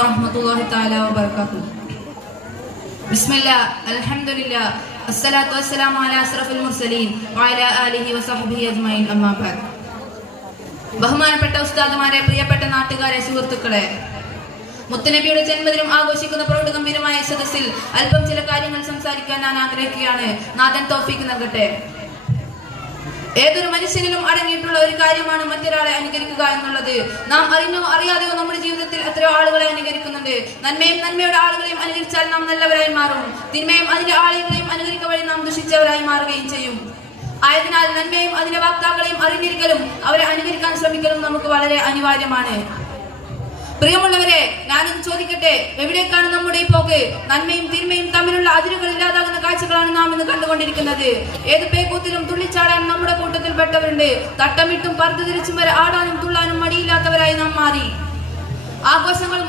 warahmatullahi taala wabarakatuh. Bismillah, alhamdulillah, assalatu wassalamu ala asrafil mursalin wa ala alihi wa sahbihi ajma'in, amma ba'd. ബഹുമാനപ്പെട്ട ഉസ്താദുമാരെ, പ്രിയപ്പെട്ട നാട്ടുകാരെ, സുഹൃത്തുക്കളെ, മുത്തുനബിയുടെ ജന്മദിനം ആഘോഷിക്കുന്ന പ്രൗഢഗംഭീരമായ സദസ്സിൽ അല്പം ചില കാര്യങ്ങൾ സംസാരിക്കാൻ ഞാൻ ആഗ്രഹിക്കുകയാണ്. നാഥൻ തൗഫീഖ് നൽകട്ടെ. ഏതൊരു മനുഷ്യനിലും അടങ്ങിയിട്ടുള്ള ഒരു കാര്യമാണ് മറ്റൊരാളെ അനുകരിക്കുക എന്നുള്ളത്. നാം അറിഞ്ഞോ അറിയാതെയോ നമ്മുടെ ജീവിതത്തിൽ എത്രയോ ആളുകളെ അനുകരിക്കുന്നുണ്ട്. നന്മയുടെ ആളുകളെയും അനുകരിച്ചാൽ നാം നല്ലവരായി മാറും. തിന്മയും അതിന്റെ ആളുകളെയും അനുകരിക്കുക വഴി നാം ദുഷിച്ചവരായി മാറുകയും ചെയ്യും. ആയതിനാൽ നന്മയും അതിന്റെ വാക്താക്കളെയും അറിഞ്ഞിരിക്കലും അവരെ അനുകരിക്കാൻ ശ്രമിക്കലും നമുക്ക് വളരെ അനിവാര്യമാണ്. പ്രിയമുള്ളവരെ, ഞാനൊന്ന് ചോദിക്കട്ടെ, എവിടേക്കാണ് നമ്മുടെ ഈ പോക്ക്? നന്മയും തിന്മയും തമ്മിലുള്ള അതിരുകൾ ഇല്ലാതാകുന്ന കാഴ്ചകളാണ് നാം ഇന്ന് കണ്ടുകൊണ്ടിരിക്കുന്നത്. ഏത് പേക്കൂത്തിലും തുള്ളിച്ചാടാൻ നമ്മുടെ കൂട്ടത്തിൽപ്പെട്ടവരുണ്ട്. തട്ടമിട്ടും പർദ്ദ തിരിച്ചും വരെ ആടാനും തുള്ളാനും മടിയില്ലാത്തവരായി നാം മാറി. ആഘോഷങ്ങളും